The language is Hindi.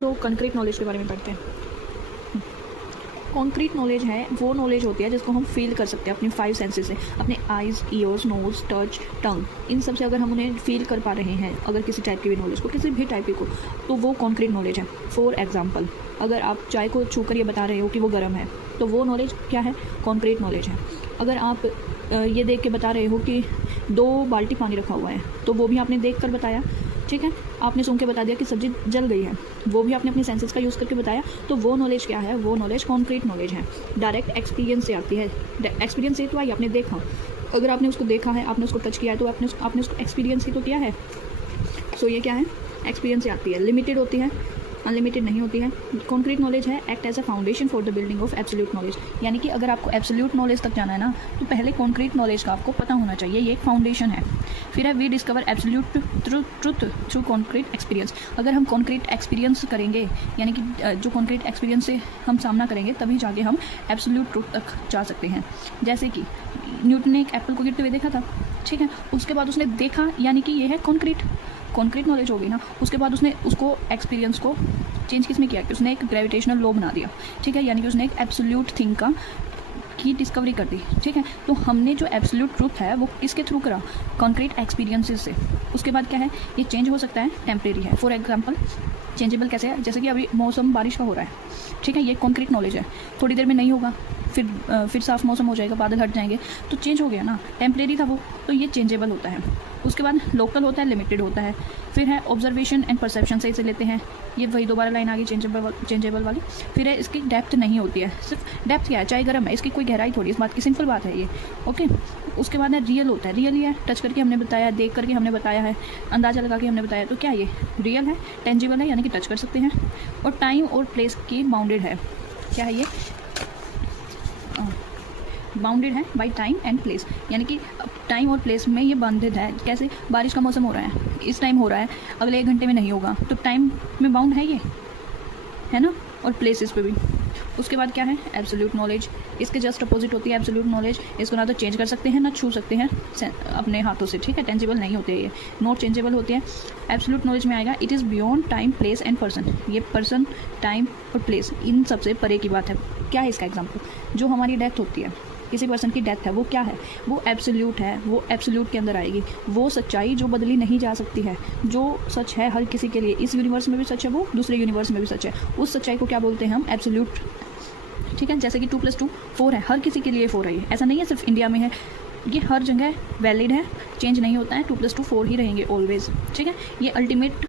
तो कंक्रीट नॉलेज के बारे में पढ़ते हैं। कॉन्क्रीट नॉलेज है वो नॉलेज होती है जिसको हम फील कर सकते हैं अपनी 5 सेंसेस से, अपने आइज़, ईयर्स, नोज, टच, टंग, इन सब से अगर हम उन्हें फील कर पा रहे हैं अगर किसी टाइप की भी नॉलेज को, किसी भी टाइप की को, तो वो कॉन्क्रीट नॉलेज है। फॉर एग्जांपल, अगर आप चाय को छूकर ये बता रहे हो कि वो गर्म है, तो वो नॉलेज क्या है? कॉन्क्रीट नॉलेज है। अगर आप ये देख के बता रहे हो कि 2 बाल्टी पानी रखा हुआ है, तो वो भी आपने देख कर बताया, ठीक है। आपने सुन के बता दिया कि सब्ज़ी जल गई है, वो भी आपने अपनी सेंसेस का यूज़ करके बताया, तो वो नॉलेज क्या है? वो नॉलेज कॉन्क्रीट नॉलेज है। डायरेक्ट एक्सपीरियंस से आती है। एक्सपीरियंस से तो आई, आपने देखा, अगर आपने उसको देखा है, आपने उसको टच किया है, तो आपने उसको एक्सपीरियंस ही तो किया है। सो ये क्या है? एक्सपीरियंस से आती है। लिमिटेड होती है, अनलिमिटेड नहीं होती है। कॉन्क्रीट नॉलेज है act as a foundation for the building of absolute knowledge, यानी कि अगर आपको एब्सोल्यूट नॉलेज तक जाना है ना, तो पहले कॉन्क्रीट नॉलेज का आपको पता होना चाहिए, ये एक फाउंडेशन है। फिर है we discover absolute truth through concrete experience. अगर हम कॉन्क्रीट एक्सपीरियंस करेंगे, यानी कि जो कॉन्क्रीट एक्सपीरियंस से हम सामना करेंगे, तभी जाके हम एब्सोल्यूट ट्रुथ तक जा सकते हैं। जैसे कि न्यूटन ने एक एप्पल को गिरते हुए देखा था, ठीक है, उसके बाद उसने देखा, यानी कि ये है कॉन्क्रीट नॉलेज हो गई ना। उसके बाद उसने उसको एक्सपीरियंस को चेंज किस में किया कि उसने एक ग्रेविटेशनल लॉ बना दिया, ठीक है, यानी कि उसने एक एब्सोल्यूट थिंग की डिस्कवरी कर दी, ठीक है। तो हमने जो एब्सोल्यूट ट्रूथ है वो किसके थ्रू करा? कॉन्क्रीट एक्सपीरियंसेस से। उसके बाद क्या है? ये चेंज हो सकता है, टेम्परेरी है। फॉर एग्जांपल, चेंजेबल कैसे है? जैसे कि अभी मौसम बारिश का हो रहा है, ठीक है, ये कॉन्क्रीट नॉलेज है। थोड़ी देर में नहीं होगा, फिर साफ मौसम हो जाएगा, बादल हट जाएंगे, तो चेंज हो गया ना, टेम्परेरी था वो, तो ये चेंजेबल होता है। उसके बाद लोकल होता है, लिमिटेड होता है। फिर है ऑब्जर्वेशन एंड परसेप्शन से इसे लेते हैं, ये वही दोबारा लाइन आ गई चेंजेबल वाली। फिर है इसकी डेप्थ नहीं होती है, सिर्फ डेप्थ क्या है? चाय गर्म है, इसकी कोई गहराई थोड़ी, इस बात की सिंपल बात है ये, ओके। उसके बाद है रियल होता है, रियल ही है, टच करके हमने बताया, देख करके हमने बताया है, अंदाज़ा लगा के हमने बताया, तो क्या ये रियल है, टेंजिबल है, यानी कि टच कर सकते हैं। और टाइम और प्लेस की बाउंडेड है, क्या है ये? बाउंडेड है बाय टाइम एंड प्लेस, यानी कि टाइम और प्लेस में ये बाउंडेड है। कैसे? बारिश का मौसम हो रहा है, इस टाइम हो रहा है, अगले 1 घंटे में नहीं होगा, तो टाइम में बाउंड है ये, है ना, और प्लेसेस पे भी। उसके बाद क्या है? Absolute knowledge. इसके जस्ट अपोजिट होती है एब्सोल्यूट नॉलेज। इसको ना तो चेंज कर सकते हैं, ना छू सकते हैं अपने हाथों से, ठीक है, टेंजिबल नहीं होते, ये नॉट चेंजेबल होते हैं। एब्सोल्यूट नॉलेज में आएगा it is beyond time, place and person. ये पर्सन, टाइम और प्लेस, इन सबसे परे की बात है। क्या है इसका एग्जाम्पल? जो हमारी डेथ होती है, किसी पर्सन की डेथ है, वो क्या है? वो एब्सोल्यूट है, वो एब्सोल्यूट के अंदर आएगी। वो सच्चाई जो बदली नहीं जा सकती है, जो सच है हर किसी के लिए, इस यूनिवर्स में भी सच है, वो दूसरे यूनिवर्स में भी सच है, उस सच्चाई को क्या बोलते हैं हम? एब्सोल्यूट, ठीक है। जैसे कि 2 + 2 4 है, हर किसी के लिए 4 है, ये ऐसा नहीं है सिर्फ इंडिया में है, ये हर जगह वैलिड है, चेंज नहीं होता है। 2 + 2 4 ही रहेंगे ऑलवेज, ठीक है। ये अल्टीमेट